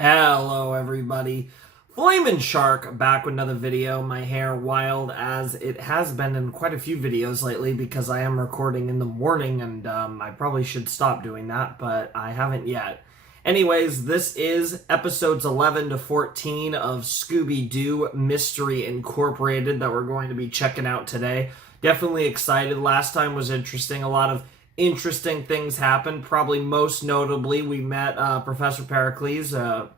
Hello everybody, Flamin' Shark back with another video. My hair wild as it has been in quite a few videos lately because I am recording in the morning and I probably should stop doing that, but I haven't yet. Anyways, this is episodes 11 to 14 of Scooby-Doo Mystery Incorporated that we're going to be checking out today. Definitely excited. Last time was interesting. A lot of interesting things happened. Probably most notably, we met Professor Pericles. I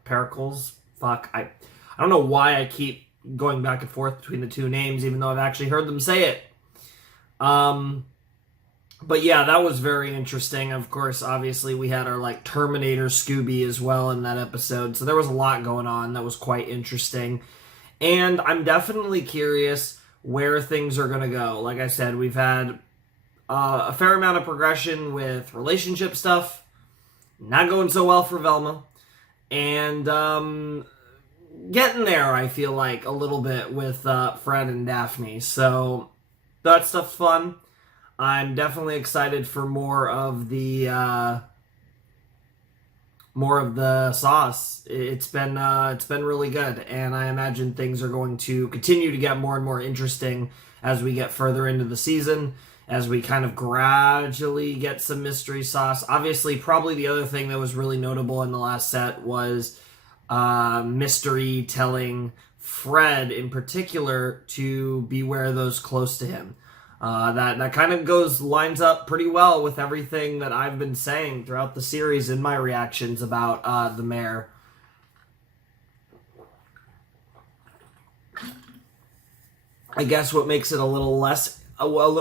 don't know why I keep going back and forth between the two names, even though I've actually heard them say it. But yeah, that was very interesting. Of course, obviously, we had our Terminator Scooby as well in that episode. So there was a lot going on that was quite interesting. And I'm definitely curious where things are going to go. Like I said, we've had a fair amount of progression with relationship stuff. Not going so well for Velma. And getting there, I feel like, a little bit with Fred and Daphne. So that stuff's fun. I'm definitely excited for more of the sauce. It's been really good, and I imagine things are going to continue to get more and more interesting as we get further into the season, as we kind of gradually get some mystery sauce. Obviously, probably the other thing that was really notable in the last set was Mystery telling Fred in particular to beware those close to him. That kind of lines up pretty well with everything that I've been saying throughout the series in my reactions about the mayor. I guess what makes it a little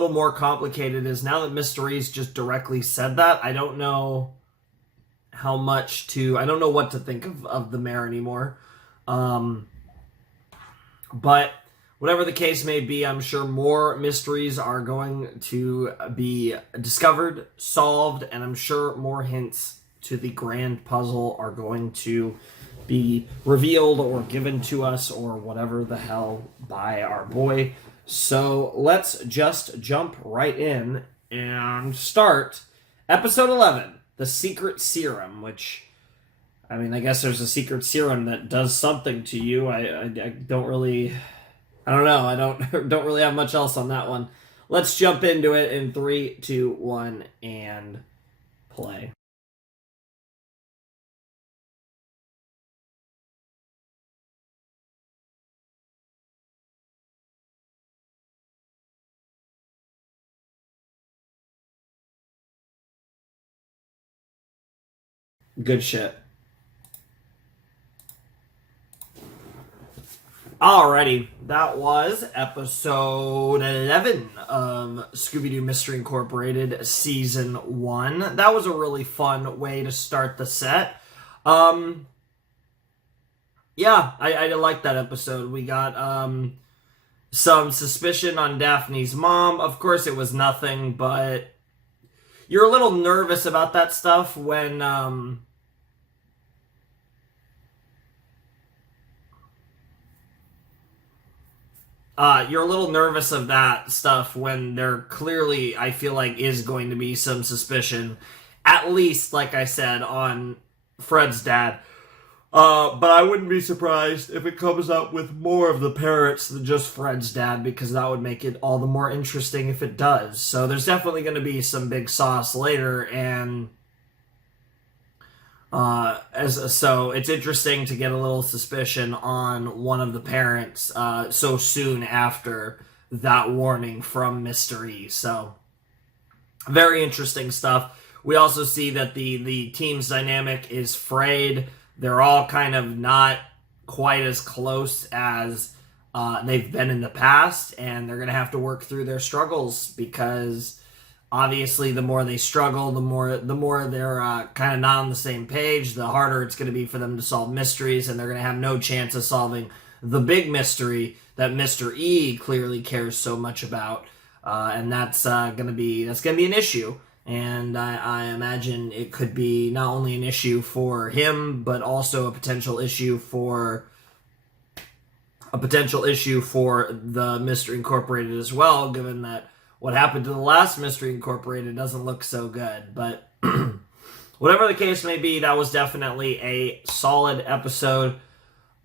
more complicated is now that Mystery's just directly said that, I don't know I don't know what to think of the mayor anymore. But whatever the case may be, I'm sure more mysteries are going to be discovered, solved, and I'm sure more hints to the grand puzzle are going to be revealed or given to us or whatever the hell by our boy. So let's just jump right in and start episode 11, The Secret Serum, which, I mean, I guess there's a secret serum that does something to you. I don't really... I don't know. I don't really have much else on that one. Let's jump into it in 3, 2, 1, and play. Good shit. Alrighty, that was episode 11 of Scooby-Doo Mystery Incorporated Season 1. That was a really fun way to start the set. Yeah, I like that episode. We got some suspicion on Daphne's mom. Of course, it was nothing, but you're a little nervous about that stuff when... you're a little nervous of that stuff when there clearly, I feel like, is going to be some suspicion, at least, like I said, on Fred's dad. But I wouldn't be surprised if it comes up with more of the parents than just Fred's dad, because that would make it all the more interesting if it does. So there's definitely going to be some big sauce later, and so it's interesting to get a little suspicion on one of the parents so soon after that warning from Mystery. So very interesting stuff. We also see that the team's dynamic is frayed. They're all kind of not quite as close as they've been in the past, and they're going to have to work through their struggles because obviously, the more they struggle, the more they're kind of not on the same page, the harder it's going to be for them to solve mysteries, and they're going to have no chance of solving the big mystery that Mr. E clearly cares so much about, and that's going to be an issue. And I imagine it could be not only an issue for him, but also a potential issue for the Mystery Incorporated as well, given that what happened to the last Mystery Incorporated doesn't look so good. But whatever the case may be, that was definitely a solid episode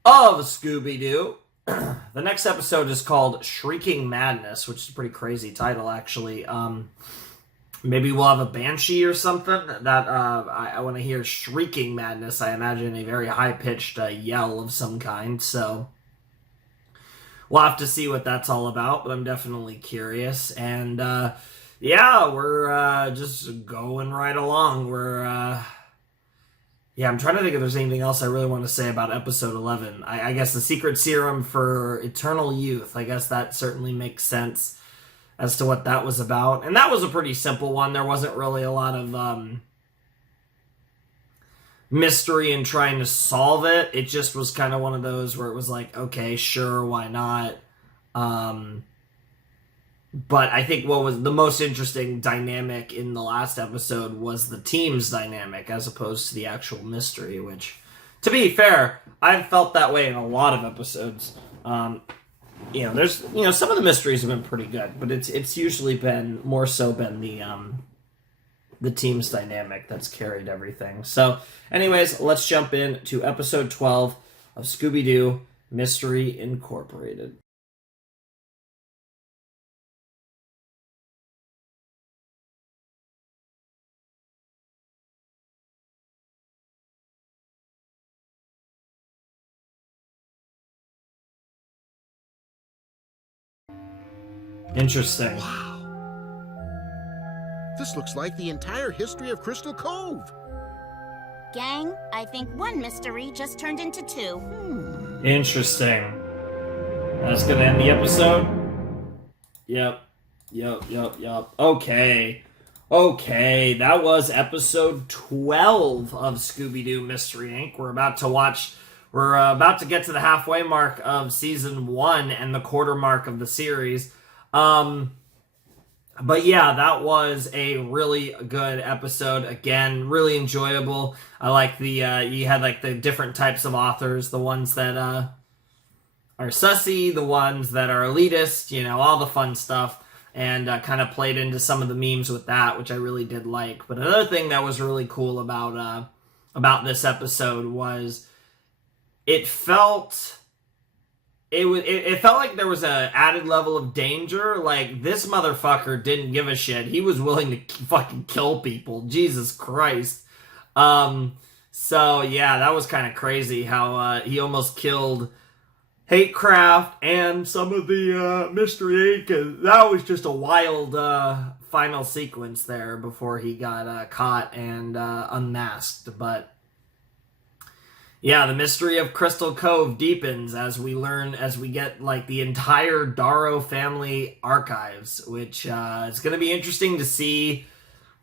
of Scooby-Doo. The next episode is called Shrieking Madness, which is a pretty crazy title, actually. Maybe we'll have a banshee or something. That I want to hear Shrieking Madness. I imagine a very high-pitched yell of some kind, so we'll have to see what that's all about, but I'm definitely curious. And yeah, we're just going right along. I'm trying to think if there's anything else I really want to say about episode 11. I guess the secret serum for eternal youth. I guess that certainly makes sense as to what that was about. And that was a pretty simple one. There wasn't really a lot of mystery in trying to solve it. It just was kind of one of those where it was like, okay, sure, why not? But I think what was the most interesting dynamic in the last episode was the team's dynamic as opposed to the actual mystery, which, to be fair, I've felt that way in a lot of episodes. There's some of the mysteries have been pretty good, but it's usually been more so been the team's dynamic that's carried everything. So, anyways, let's jump into episode 12 of Scooby-Doo Mystery Incorporated. Interesting. Wow. This looks like the entire history of Crystal Cove. Gang, I think one mystery just turned into two. Interesting. That's gonna end the episode? Yep. Okay, that was episode 12 of Scooby-Doo Mystery Inc. We're about to get to the halfway mark of season 1 and the quarter mark of the series. But yeah, that was a really good episode. Again, really enjoyable. I like you had like the different types of authors, the ones that are sussy, the ones that are elitist, all the fun stuff, and kind of played into some of the memes with that, which I really did like. But another thing that was really cool about this episode was it felt like there was a added level of danger. Like, this motherfucker didn't give a shit. He was willing to fucking kill people. Jesus Christ. So yeah, that was kind of crazy how he almost killed Hatecraft and some of the Mystery Inc. That was just a wild final sequence there before he got caught and unmasked. But yeah, the mystery of Crystal Cove deepens as we get like the entire Darrow family archives, which is going to be interesting to see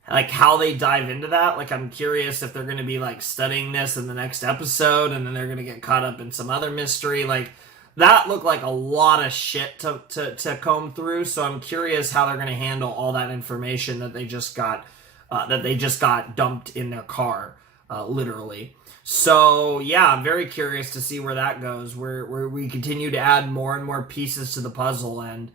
like how they dive into that. Like, I'm curious if they're going to be like studying this in the next episode and then they're going to get caught up in some other mystery. Like, that looked like a lot of shit to comb through, so I'm curious how they're going to handle all that information that they just got dumped in their car, literally. So yeah, I'm very curious to see where that goes, where we continue to add more and more pieces to the puzzle, and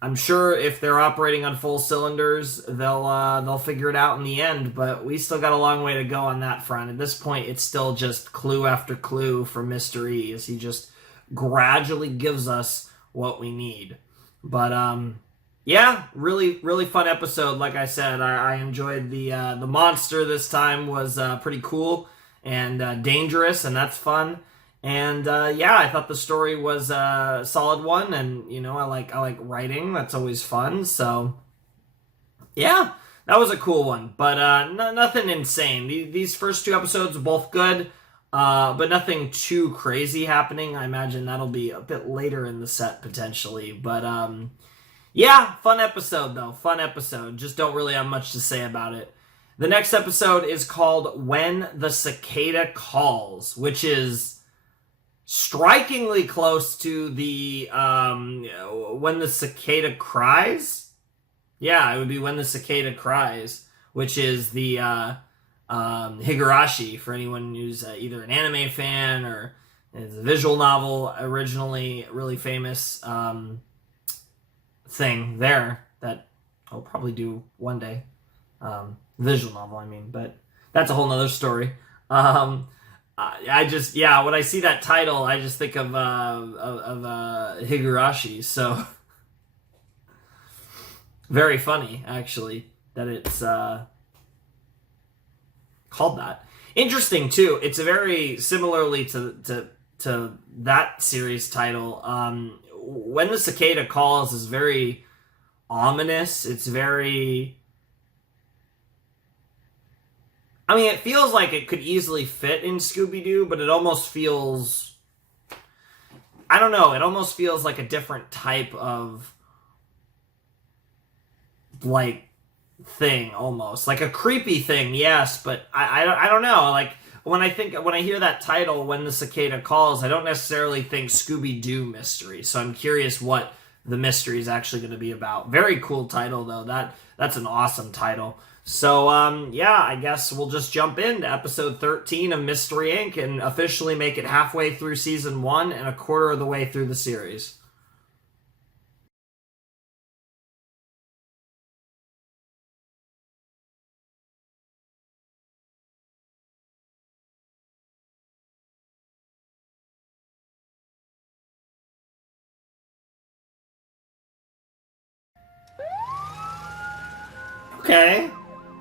I'm sure if they're operating on full cylinders, they'll figure it out in the end, but we still got a long way to go on that front. At this point, it's still just clue after clue for Mr. E as he just gradually gives us what we need. But yeah, really, really fun episode. Like I said, I enjoyed the monster this time was pretty cool and dangerous, and that's fun. And yeah, I thought the story was a solid one, and I like writing. That's always fun. So yeah, that was a cool one, but nothing insane. These first two episodes are both good, but nothing too crazy happening. I imagine that'll be a bit later in the set potentially. But yeah, fun episode though. Fun episode. Just don't really have much to say about it. The next episode is called When the Cicada Calls, which is strikingly close to the When the Cicada Cries. Yeah, it would be When the Cicada Cries, which is the Higurashi, for anyone who's either an anime fan or is a visual novel originally, really famous thing there that I'll probably do one day. Visual novel, I mean, but that's a whole nother story. I just, yeah, when I see that title, I just think of Higurashi. So very funny, actually, that it's called that. Interesting too. It's very similarly to that series title. When the Cicada Calls is very ominous. It's very, I mean, it feels like it could easily fit in Scooby-Doo, but it almost feels, I don't know, it almost feels like a different type of, like, thing, almost. Like a creepy thing, yes, but I don't know, like, when I hear that title, When the Cicada Calls, I don't necessarily think Scooby-Doo mystery, so I'm curious what the mystery is actually going to be about. Very cool title, though. That's an awesome title. So, yeah, I guess we'll just jump into episode 13 of Mystery Inc. and officially make it halfway through season 1 and a quarter of the way through the series.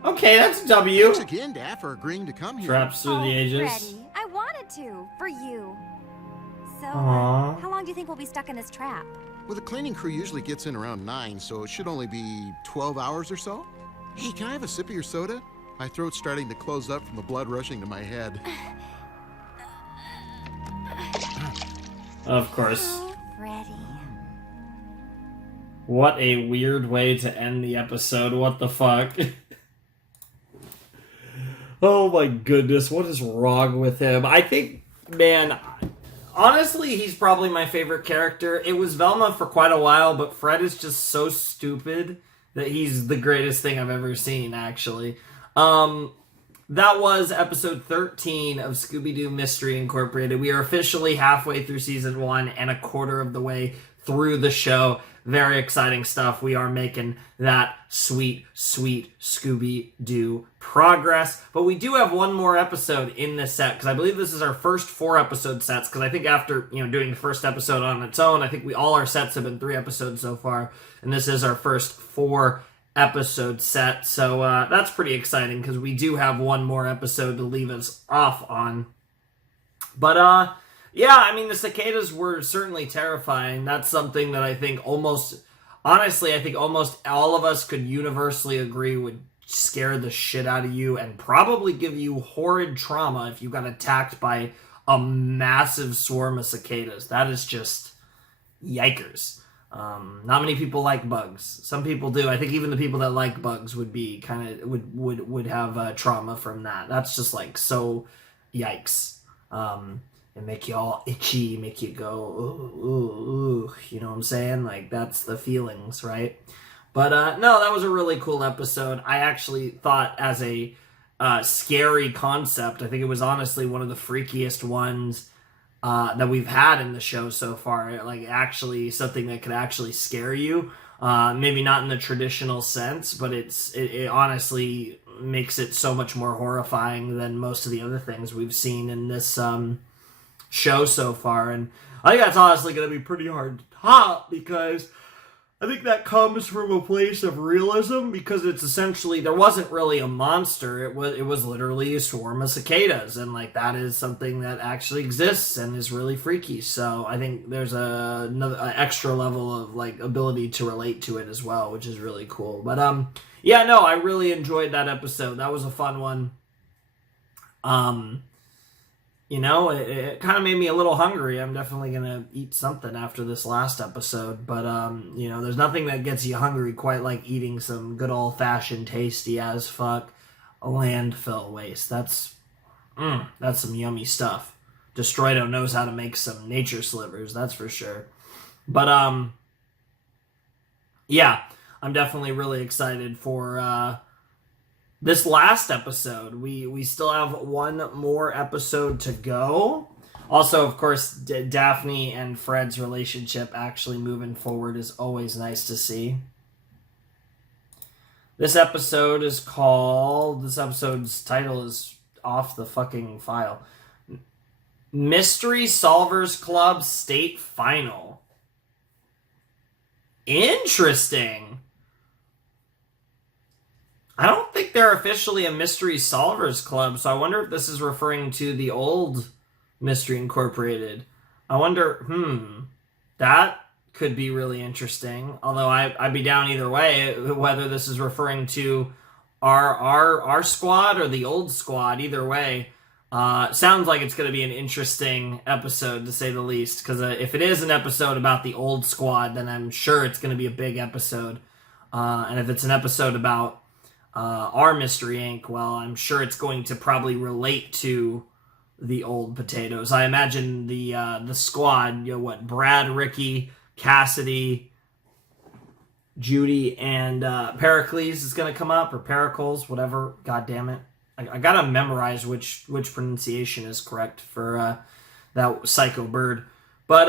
Okay, that's a W. Thanks again, Dad, for agreeing to come here. Traps through the ages. Freddie, I wanted to, for you. So, Aww. how long do you think we'll be stuck in this trap? Well, the cleaning crew usually gets in around 9, so it should only be 12 hours or so. Hey, can I have a sip of your soda? My throat's starting to close up from the blood rushing to my head. Of course. Oh, Freddie. What a weird way to end the episode. What the fuck? Oh my goodness, what is wrong with him? I think, man, honestly, he's probably my favorite character. It was Velma for quite a while, but Fred is just so stupid that he's the greatest thing I've ever seen, actually. That was episode 13 of Scooby-Doo Mystery Incorporated. We are officially halfway through season 1 and a quarter of the way through the show. Very exciting stuff. We are making that sweet, sweet Scooby-Doo progress. But we do have one more episode in this set, because I believe this is our first 4-episode sets, because I think after, doing the first episode on its own, I think all our sets have been 3 episodes so far, and this is our first 4-episode set. So that's pretty exciting, because we do have one more episode to leave us off on. But, yeah, I mean, the cicadas were certainly terrifying. That's something that I think almost all of us could universally agree would scare the shit out of you and probably give you horrid trauma if you got attacked by a massive swarm of cicadas. That is just yikers. Not many people like bugs. Some people do. I think even the people that like bugs would be would have trauma from that. That's just like so yikes. And make you all itchy, make you go, ooh, ooh, ooh, you know what I'm saying? Like, that's the feelings, right? But, no, that was a really cool episode. I actually thought as a scary concept, I think it was honestly one of the freakiest ones that we've had in the show so far. Like, actually something that could actually scare you. Maybe not in the traditional sense, but it honestly makes it so much more horrifying than most of the other things we've seen in this, show so far, and I think that's honestly going to be pretty hard to top, because I think that comes from a place of realism, because it's essentially, there wasn't really a monster, it was literally a swarm of cicadas, and like that is something that actually exists and is really freaky. So I think there's another extra level of like ability to relate to it as well, which is really cool. But yeah, no, I really enjoyed that episode. That was a fun one. It kind of made me a little hungry. I'm definitely going to eat something after this last episode. But, there's nothing that gets you hungry quite like eating some good old-fashioned tasty as fuck landfill waste. That's some yummy stuff. Destroydo knows how to make some nature slivers, that's for sure. But, yeah, I'm definitely really excited for, this last episode. We still have one more episode to go. Also, of course, Daphne and Fred's relationship actually moving forward is always nice to see. This episode's title is off the fucking file. Mystery Solvers Club State Final. Interesting. I don't think they're officially a Mystery Solvers Club, so I wonder if this is referring to the old Mystery Incorporated. I wonder, that could be really interesting. Although I'd be down either way, whether this is referring to our squad or the old squad. Either way, sounds like it's going to be an interesting episode, to say the least. Because if it is an episode about the old squad, then I'm sure it's going to be a big episode. And if it's an episode about our Mystery Inc., well, I'm sure it's going to probably relate to the old potatoes. I imagine the squad, Brad, Ricky, Cassidy, Judy, and Pericles is going to come up, or Pericles, whatever. God damn it. I got to memorize which pronunciation is correct for that psycho bird. But,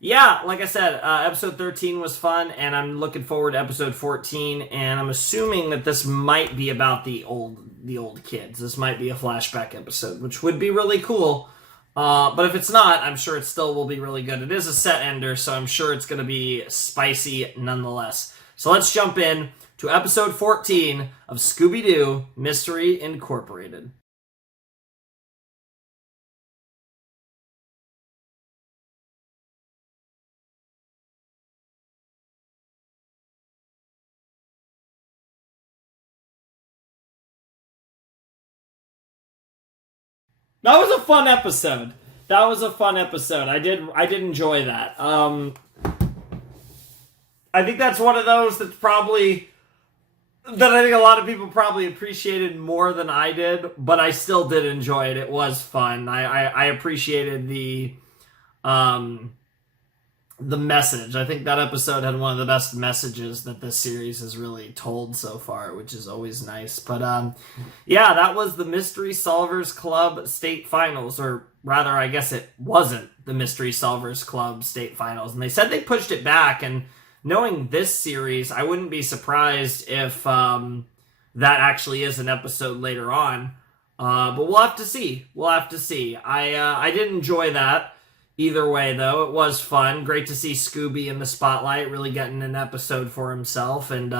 yeah, like I said, episode 13 was fun, and I'm looking forward to episode 14, and I'm assuming that this might be about the old kids. This might be a flashback episode, which would be really cool. But if it's not, I'm sure it still will be really good. It is a set ender, so I'm sure it's going to be spicy nonetheless. So let's jump in to episode 14 of Scooby-Doo Mystery Incorporated. That was a fun episode. I did enjoy that. I think that's one of those that I think a lot of people probably appreciated more than I did, but I still did enjoy it. It was fun. I appreciated the message. I think that episode had one of the best messages that this series has really told so far, which is always nice. But yeah, that was the Mystery Solvers Club State Finals, or rather, I guess it wasn't the Mystery Solvers Club State Finals. And they said they pushed it back, and knowing this series, I wouldn't be surprised if that actually is an episode later on. But we'll have to see. I did enjoy that. Either way, though, it was fun. Great to see Scooby in the spotlight, really getting an episode for himself. And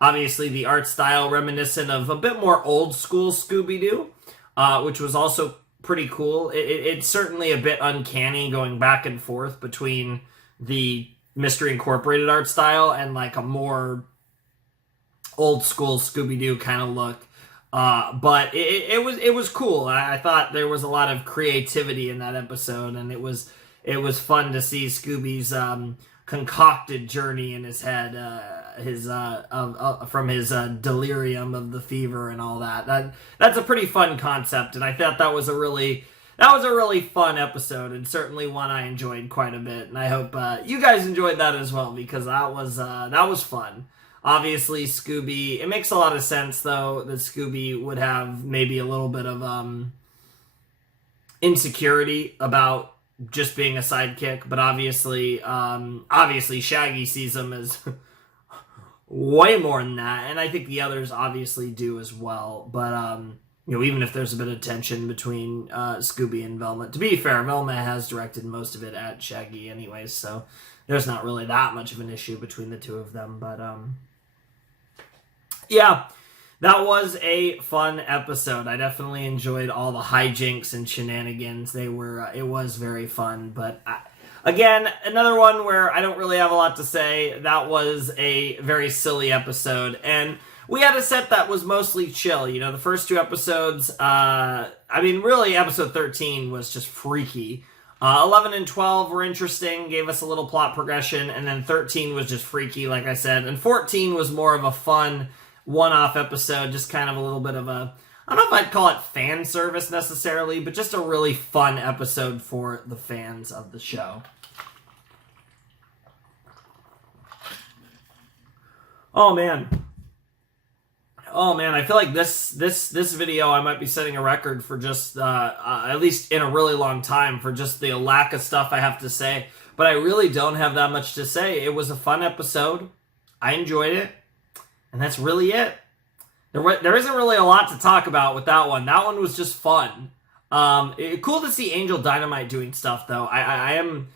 obviously the art style reminiscent of a bit more old school Scooby-Doo, which was also pretty cool. It's certainly a bit uncanny going back and forth between the Mystery Incorporated art style and like a more old school Scooby-Doo kind of look. But it was cool. I thought there was a lot of creativity in that episode, and it was fun to see Scooby's concocted journey in his head, from his delirium of the fever and all that. That's a pretty fun concept, and I thought that was a really fun episode, and certainly one I enjoyed quite a bit. And I hope you guys enjoyed that as well, because that was fun. Obviously, Scooby, it makes a lot of sense, though, that Scooby would have maybe a little bit of insecurity about just being a sidekick, but obviously Shaggy sees him as way more than that, and I think the others obviously do as well. But, even if there's a bit of tension between Scooby and Velma, to be fair, Velma has directed most of it at Shaggy anyways, so there's not really that much of an issue between the two of them. But yeah, that was a fun episode. I definitely enjoyed all the hijinks and shenanigans. It was very fun. But again, another one where I don't really have a lot to say. That was a very silly episode, and we had a set that was mostly chill. The first two episodes, really episode 13 was just freaky. 11 and 12 were interesting, gave us a little plot progression, and then 13 was just freaky, like I said. And 14 was more of a fun one-off episode, just kind of a little bit of a, I don't know if I'd call it fan service necessarily, but just a really fun episode for the fans of the show. Oh man, I feel like this video I might be setting a record for just, at least in a really long time, for just the lack of stuff I have to say. But I really don't have that much to say. It was a fun episode. I enjoyed it. And that's really it. There isn't really a lot to talk about with that one. That one was just fun. Cool to see Angel Dynamite doing stuff, though. I am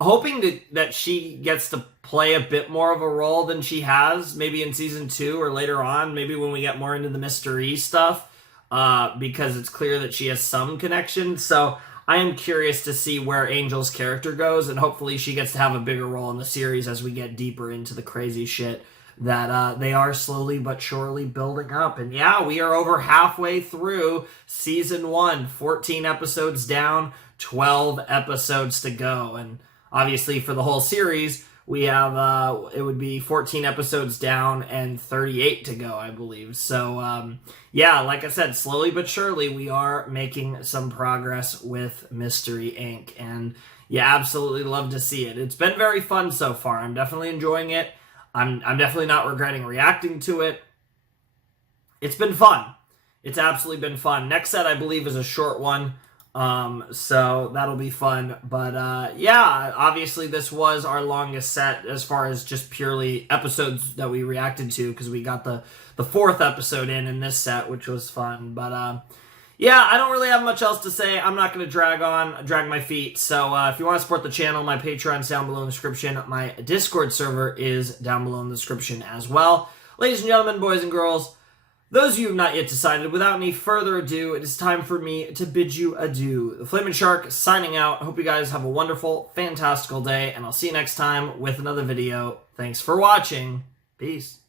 hoping that she gets to play a bit more of a role than she has, maybe in season 2 or later on, maybe when we get more into the mystery stuff, because it's clear that she has some connection. So I am curious to see where Angel's character goes, and hopefully she gets to have a bigger role in the series as we get deeper into the crazy shit that they are slowly but surely building up. And yeah, we are over halfway through season 1, 14 episodes down, 12 episodes to go. And obviously for the whole series, we have, it would be 14 episodes down and 38 to go, I believe. So, yeah, like I said, slowly but surely, we are making some progress with Mystery Inc. And you absolutely love to see it. It's been very fun so far. I'm definitely enjoying it. I'm definitely not regretting reacting to it. It's been fun. It's absolutely been fun. Next set, I believe, is a short one. So that'll be fun. But yeah, obviously this was our longest set as far as just purely episodes that we reacted to, because we got the 4th episode in this set, which was fun. But yeah, I don't really have much else to say. I'm not going to drag my feet. So if you want to support the channel, my Patreon's down below in the description. My Discord server is down below in the description as well. Ladies and gentlemen, boys and girls, those of you who have not yet decided, without any further ado, it is time for me to bid you adieu. The Flamin' Shark signing out. I hope you guys have a wonderful, fantastical day, and I'll see you next time with another video. Thanks for watching. Peace.